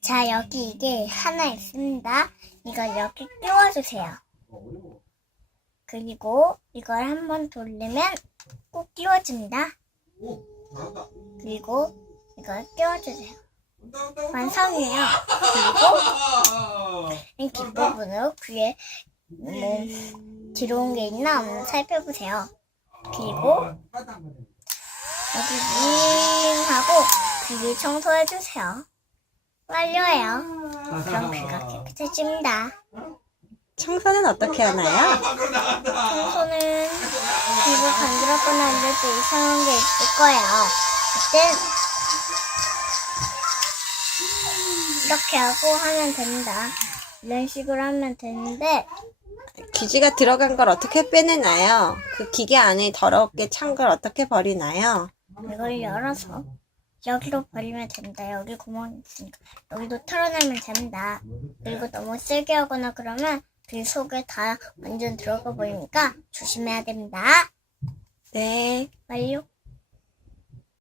자, 여기 이게 하나 있습니다. 이걸 이렇게 끼워주세요. 그리고 이걸 한번 돌리면 꼭 끼워집니다. 그리고 이걸 끼워주세요. 완성이에요. 그리고 이 뒷부분으로 귀에 들어온 게 있나 없나 살펴보세요. 그리고 여기 윙 하고 귀를 청소해주세요. 완료해요. 그럼 귀가 깨끗해집니다. 청소는 어떻게 하나요? 청소는 귀가 간지럽거나 이럴 때 이상한 게 있을 거예요. 그땐 이렇게 하고 하면 됩니다. 이런 식으로 하면 되는데 귀지가 들어간 걸 어떻게 빼내나요? 그 기계 안에 더럽게 찬 걸 어떻게 버리나요? 이걸 열어서 여기로 버리면 됩니다. 여기 구멍이 있으니까 여기도 털어내면 됩니다. 그리고 너무 세게 하거나 그러면 귀 속에 다 완전 들어가 버리니까 조심해야 됩니다. 네. 완료.